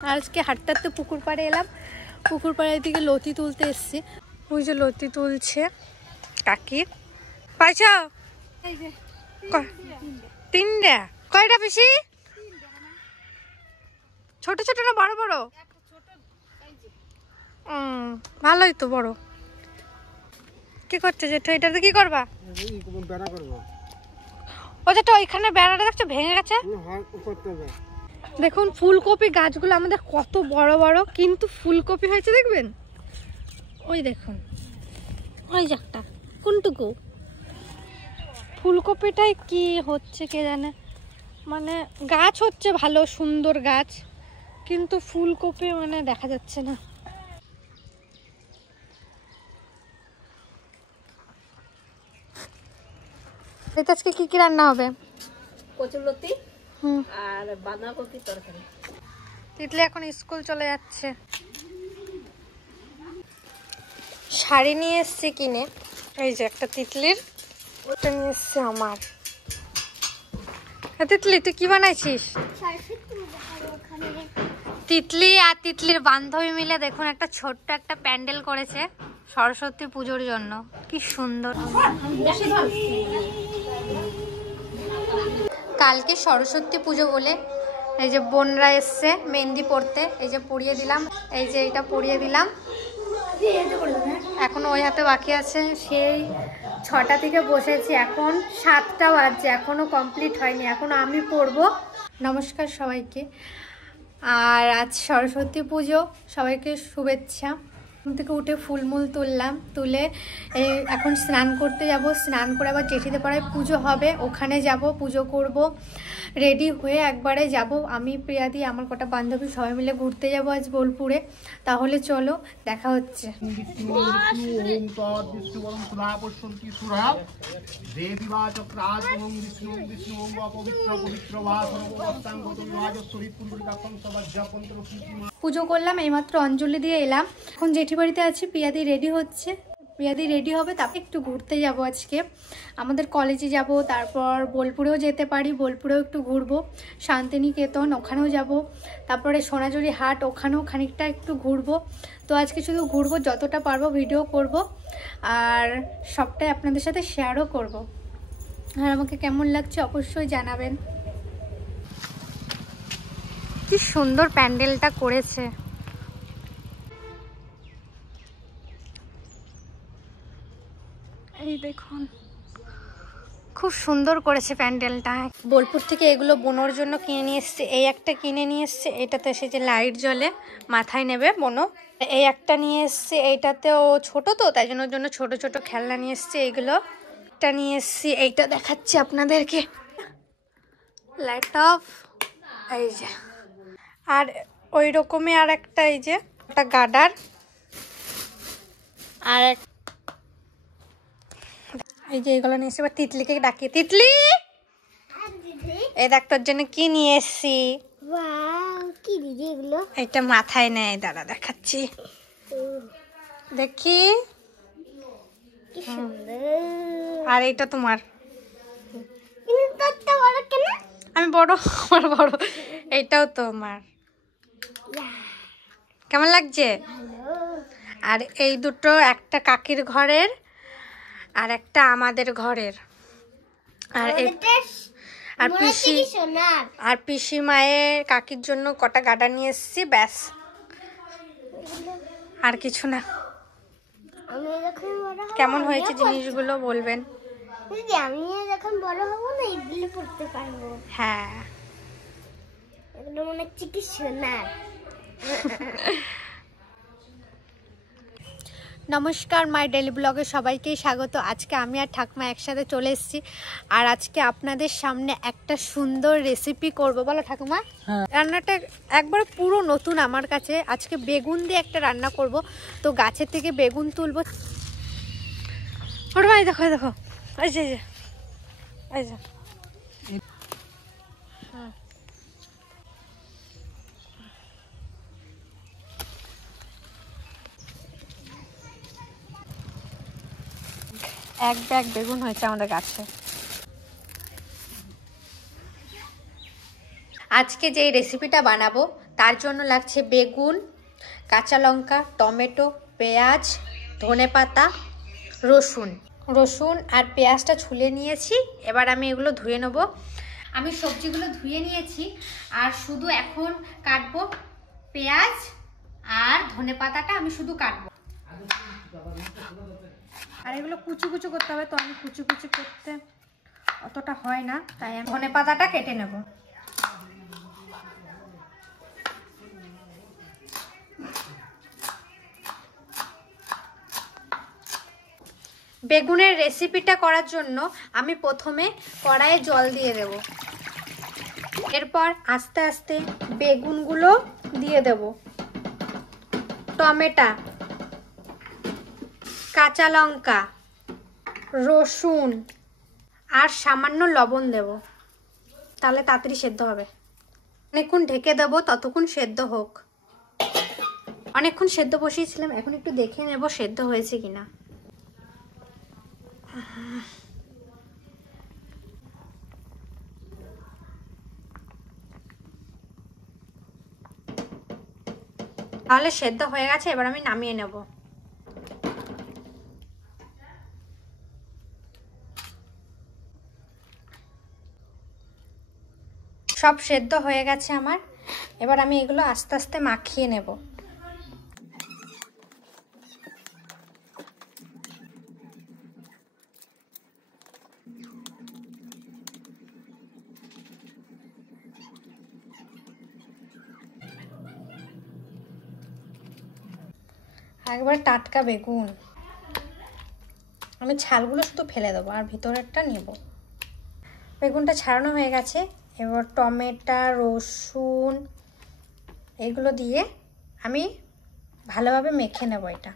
আজকে হাঁটতে হাঁটতে পুকুর পাড়ে এলাম। পুকুর পাড়ের দিকে লতি তুলতে এসছি। ওই যে লতি তুলছে কাকি। পাইছ তিনটা? কয়টা পিসি? ছোট ছোট না বড় বড়? ভালোই তো বড়। কি করছে জেঠু? এটাতে কি করবা? ও যেটা ওইখানে বেড়াটা দেখছো ভেঙে গেছে। দেখুন ফুলকপি গাছগুলো আমাদের কত বড় বড়, কিন্তু ফুলকপি হয়েছে দেখবেন। ওই দেখুন ওই যে একটা কোনটুকু ফুলকপিটাই কি হচ্ছে কে জানে। মানে গাছ হচ্ছে ভালো সুন্দর গাছ, কিন্তু ফুলকপি মানে দেখা যাচ্ছে না। আজকে কি কি রান্না হবে? কচুরলতি আর বাঁধাকপি তরকারি। তিতলি এখন স্কুল চলে যাচ্ছে। শাড়ি নিয়ে এসছি কিনে, এই যে একটা তিতলির, ওটা নিয়ে এসছি আমার। তিতলি তুই কি বানাইছিস? তিতলি আর তিতলির বান্ধবী মিলে দেখুন একটা ছোট্ট একটা প্যান্ডেল করেছে সরস্বতী পুজোর জন্য। কি সুন্দর। কালকে সরস্বতী পুজো বলে এই যে বোনরা এসছে মেহেন্দি পরতে, এই যে পরিয়ে দিলাম, এই যে এটা পরিয়ে দিলাম। এখন ওই হাতে বাকি আছে। সেই 6টা থেকে বসেছি, এখন 7টা বাজছে, এখনো কমপ্লিট হয়নি, এখনো আমি পরবো। নমস্কার সবাইকে। আর আজ সরস্বতী পুজো, সবাইকে শুভেচ্ছা। ঘুম থেকে উঠে ফুলমুল তুললাম, তুলে এখন স্নান করতে যাব। স্নান করে আবার জেঠিদের পাড়ায় পুজো হবে, ওখানে যাব, পুজো করব। রেডি হয়ে একবারে যাব আমি, প্রিয়াদি, আমার কটা বান্ধবী সবাই মিলে ঘুরতে যাব আজ বোলপুরে। তাহলে চলো দেখা হচ্ছে। পুজো করলাম, এইমাত্র অঞ্জলি দিয়ে এলাম। এখন জেঠি বাড়িতে আছি, প্রিয়াদি রেডি হচ্ছে, প্রিয়াদি রেডি হবে, তারপর একটু ঘুরতে যাব আজকে। আমাদের কলেজে যাব, তারপর বোলপুরেও যেতে পারি, বোলপুরেও একটু ঘুরবো, শান্তিনিকেতন ওখানেও যাব, তারপরে সোনাঝুরি হাট ওখানেও খানিকটা একটু ঘুরবো। তো আজকে শুধু ঘুরবো, যতটা পারবো ভিডিও করব, আর সবটাই আপনাদের সাথে শেয়ারও করব। আর আমাকে কেমন লাগছে অবশ্যই জানাবেন। কি সুন্দর প্যান্ডেলটা করেছে। এই দেখুন খুব সুন্দর করেছে প্যান্ডেলটা। বোলপুর থেকে এগুলো বোনোর জন্য কিনে নিয়ে এসছে। এই একটা কিনে নিয়ে এসছে, এটাতে এসে যে লাইট জ্বলে মাথায় নেবে বোনো। এই একটা নিয়ে এসছে, এইটাতেও ছোট তো তাই জন্য ছোট ছোট খেলনা নিয়ে এসছে। এইগুলো একটা নিয়ে এসছি, এইটা দেখাচ্ছি আপনাদেরকে, লাইট অফ। এই যে আর ওই রকমই আর একটা, এই যে একটা গার্ডার, আর এই যে এগুলো নিয়ে এসছি। এবার তিতলিকে ডাকি, তিতলি এই দেখ তোর জন্য কি নিয়ে এসছি। এটা মাথায় নেয়, দাঁড়া দেখাচ্ছি, দেখি। আর এইটা তোমার, আমি বড়, আমার বড়, এইটাও তোমার। কেমন লাগছে? আর এই দুটো, একটা কাকির ঘরের আর একটা আমাদের ঘরের। আর পিসি মায়ের কাকির জন্য কটা গাডা নিয়ে এসেছি, ব্যাস, আর কিছু না। কেমন হয়েছে জিনিসগুলো বলবেন। আমি যখন বড় হব না এগুলো পড়তে পারবো। হ্যাঁ, এগুলো মনে হচ্ছে কি সোনার। নমস্কার, মাই ডেইলি ব্লগে সবাইকেই স্বাগত। আজকে আমি আর ঠাকুমা একসাথে চলে এসেছি, আর আজকে আপনাদের সামনে একটা সুন্দর রেসিপি করব। বলো ঠাকুমা। রান্নাটা একবার পুরো নতুন আমার কাছে। আজকে বেগুন দিয়ে একটা রান্না করব। তো গাছের থেকে বেগুন তুলবো। ওটা ভাই দেখো দেখো, এই যে এই যে এক ব্যাগ বেগুন হয়েছে আমাদের গাছে। আজকে যে রেসিপিটা বানাবো তার জন্য লাগছে বেগুন, কাঁচা লঙ্কা, টমেটো, পেঁয়াজ, ধনেপাতা, রসুন আর পেঁয়াজটা ছুলে নিয়েছি। এবার আমি এগুলো ধুয়ে নেব। আমি সবজিগুলো ধুয়ে নিয়েছি আর শুধু এখন কাটবো পেঁয়াজ আর ধনেপাতাটা আমি শুধু কাটবো। আর এগুলো কুচি কুচি করতে হবে, তো আমি কুচি কুচি করতে অতটা হয় না, তাই আমি ধনেপাতাটা কেটে নেব। বেগুনের রেসিপিটা করার জন্য আমি প্রথমে কড়াইয়ে জল দিয়ে দেব। এরপর আস্তে আস্তে বেগুনগুলো দিয়ে দেব, টমেটো, কাঁচা লঙ্কা, রসুন আর সামান্য লবণ দেব, তাহলে তাড়াতাড়ি সেদ্ধ হবে। অনেকক্ষণ ঢেকে দেব, ততক্ষণ সেদ্ধ হোক। অনেকক্ষণ সেদ্ধ বসিয়েছিলাম, এখন একটু দেখে নেব সেদ্ধ হয়েছে কিনা। তাহলে সেদ্ধ হয়ে গেছে, এবার আমি নামিয়ে নেব। সব সেদ্ধ হয়ে গেছে আমার, এবার আমি এগুলো আস্তে আস্তে মাখিয়ে নেব। একবার টাটকা বেগুন, আমি ছালগুলো শুধু ফেলে দেবো আর ভিতরেরটা নেব। বেগুনটা ছাড়ানো হয়ে গেছে, এবার টমেটো, রসুন এগুলো দিয়ে আমি ভালোভাবে মেখে নেব এটা।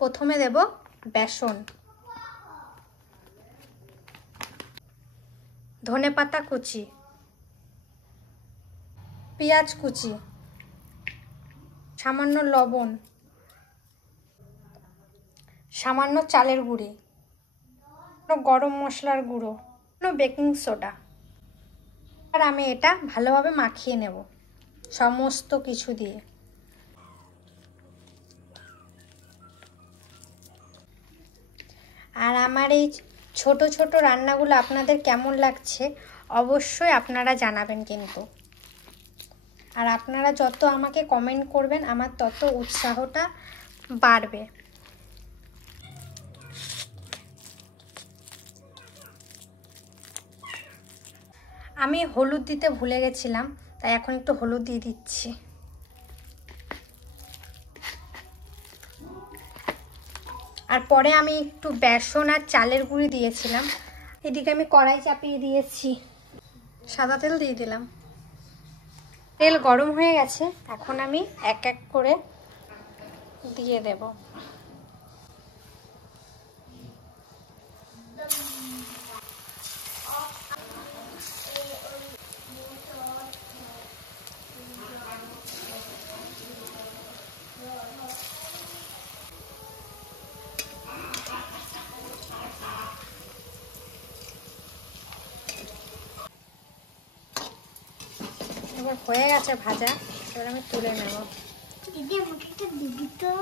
প্রথমে দেব বেসন, ধনেপাতা কুচি, পেঁয়াজ কুচি, সামান্য লবণ, সামান্য চালের গুঁড়ি, গরম মশলার গুঁড়ো, বেকিং সোডা। আর আমি এটা ভালোভাবে মাখিয়ে নেব সমস্ত কিছু দিয়ে। আর আমার এই ছোট ছোট রান্নাগুলো আপনাদের কেমন লাগছে অবশ্যই আপনারা জানাবেন কিন্তু। আর আপনারা যত আমাকে কমেন্ট করবেন আমার তত উৎসাহটা বাড়বে। আমি হলুদ দিতে ভুলে গেছিলাম, তাই এখন একটু হলুদ দিয়ে দিচ্ছি। আর পরে আমি একটু বেসন আর চালের গুঁড়ি দিয়েছিলাম। এদিকে আমি কড়াই চাপিয়ে দিয়েছি, সাদা তেল দিয়ে দিলাম। তেল গরম হয়ে গেছে, এখন আমি এক এক করে দিয়ে দেব। এবার হয়ে গেছে ভাজা, এবার আমি তুলে নেব। দিদি আমাকে একটা দিবি তো?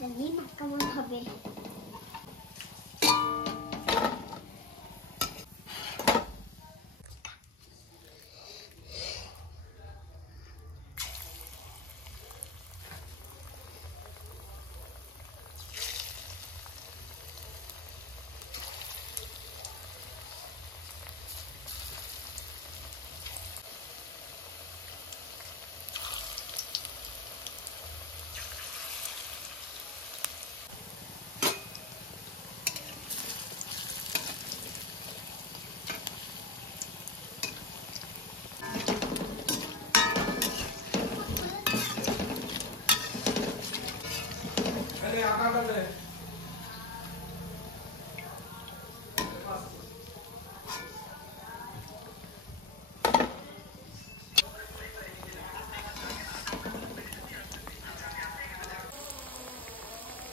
জানি না কেমন হবে।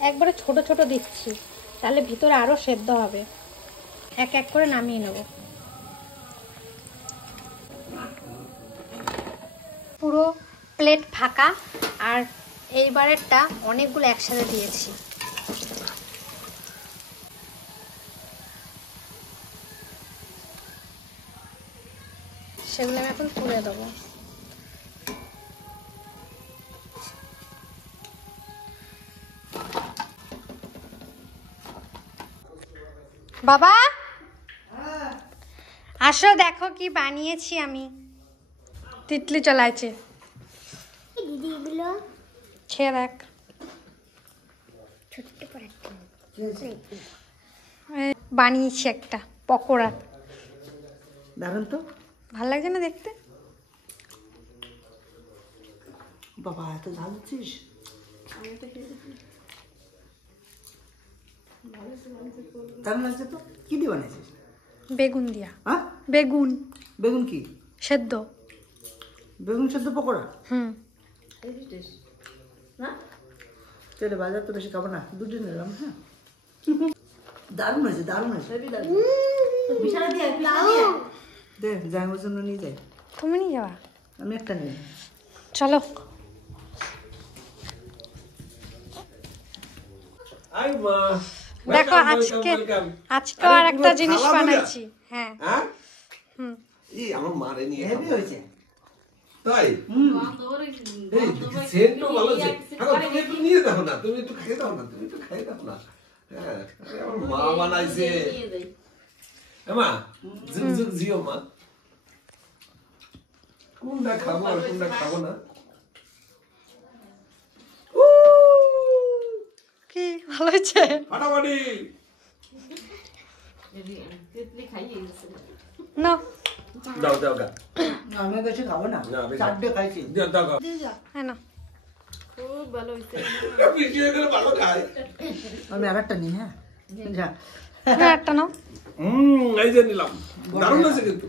একবারে ছোট ছোট দিচ্ছি, তাহলে ভিতরে আরো সেদ্ধ হবে। এক এক করে নামিয়ে নেব। পুরো প্লেট ফাঁকা, আর এইবারেরটা অনেকগুলো একসাথে দিয়েছি। সেগুলো আমি এখন তুলে দেবো। বাবা আসো, দেখো কি বানিয়েছি আমি। তিতলি চলাইছে, দিদি এগুলো খেয়ে দেখ। ছোট্ট করে একটা বানিয়েছি একটা পকোড়া, দারুন তো। ভালো লাগছে না দেখতে? বাবা এত ঝাল দিচ্ছিস? দারুণ লাগছে তো। কি দিয়ে বানিয়েছিস? বেগুন দিয়া। হ্যাঁ, বেগুন বেগুন কি? সেদ্ধ। বেগুন সেদ্ধ পকোড়া? হুম। চলে বাজার তো বেশি খাবো না, দুটো নিলাম। হ্যাঁ, দারুণ হয়েছে, দারুণ হয়েছে। দে জামাইয়ের জন্য নিয়ে যাই। তুমি নিয়ে যাওয়া? আমি একটা নিই। চলো। দেখো আজকে আর একটা জিনিস বানাইছি। হ্যাঁ। হুম। এই আমার মারে নিয়ে হেভি হয়েছে। তাই এই সেন্ট ভালো আছে। তুমি একটু নিয়ে দাও না, তুমি একটু খেয়ে দাও না, তুমি একটু খেয়ে দাও না। হ্যাঁ, আমার মা বানাইছে। মা ঝুক ঝুক জিও মা। কোনটা খাবো আর কোনটা খাবো না। কি ভালো হয়েছে? ফাটাফাটি। না দাও দাও গা। আমি বেশি খাবো না, না, বেশি। চারটে খাইছি। দাও দাও গা। হ্যাঁ না, বেশি হয়ে গেলে ভালো খায়। আমি আর একটা নিই। হ্যাঁ, যা। না একটা নাও। এই যে নিলাম। দারুণ আছে কিন্তু।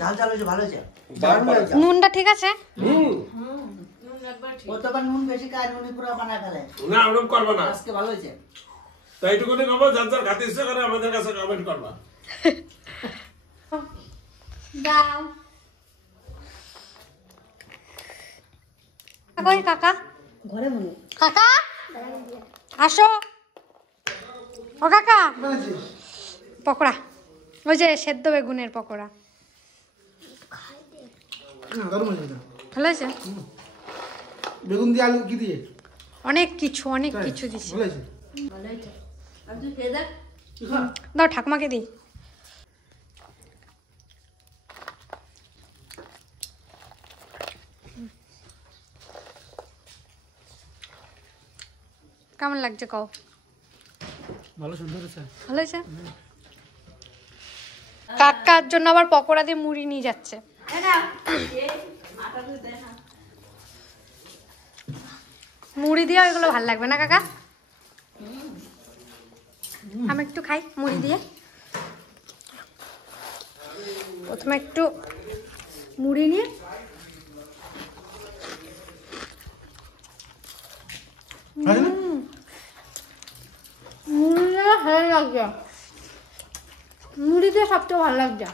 ঝাল ঝাল হয়েছে, ভালো হয়েছে। দারুণ হয়েছে। নুনটা ঠিক আছে? ও তো আবার নুন বেশি খায়, নুনি পুরো বানায় ফেলে। না ওরকম করবা না। আজকে ভালো হয়েছে। তাই এইটুকুনি করবো, যার যার খাতে ইচ্ছা করে আমাদের কাছে কমেন্ট করবা। দাও। কই কাকা? ঘরে মনে কাকা আসো। ও কাকা, পকোড়া, ওই যে সেদ্ধ বেগুনের পকোড়া। দারুণ হয়েছে। ভালো হয়েছে? বেগুন দিয়ে আলু কি দিয়ে? অনেক কিছু দিছি। ভালো হয়েছে। দাও ঠাকুমাকে দিই। কেমন লাগছে কও? ভালো, সুন্দর হয়েছে। ভালো হয়েছে? কাকার জন্য আবার পকোড়া দিয়ে মুড়ি নিয়ে যাচ্ছে। মুড়ি দিয়ে এগুলো ভালো লাগবে না কাকা? আমি একটু খাই মুড়ি দিয়ে। প্রথমে একটু মুড়ি নিয়ে মুড়ি দিয়ে ভালো লাগছে। মুড়ি দিয়ে সবচেয়ে ভালো লাগছে।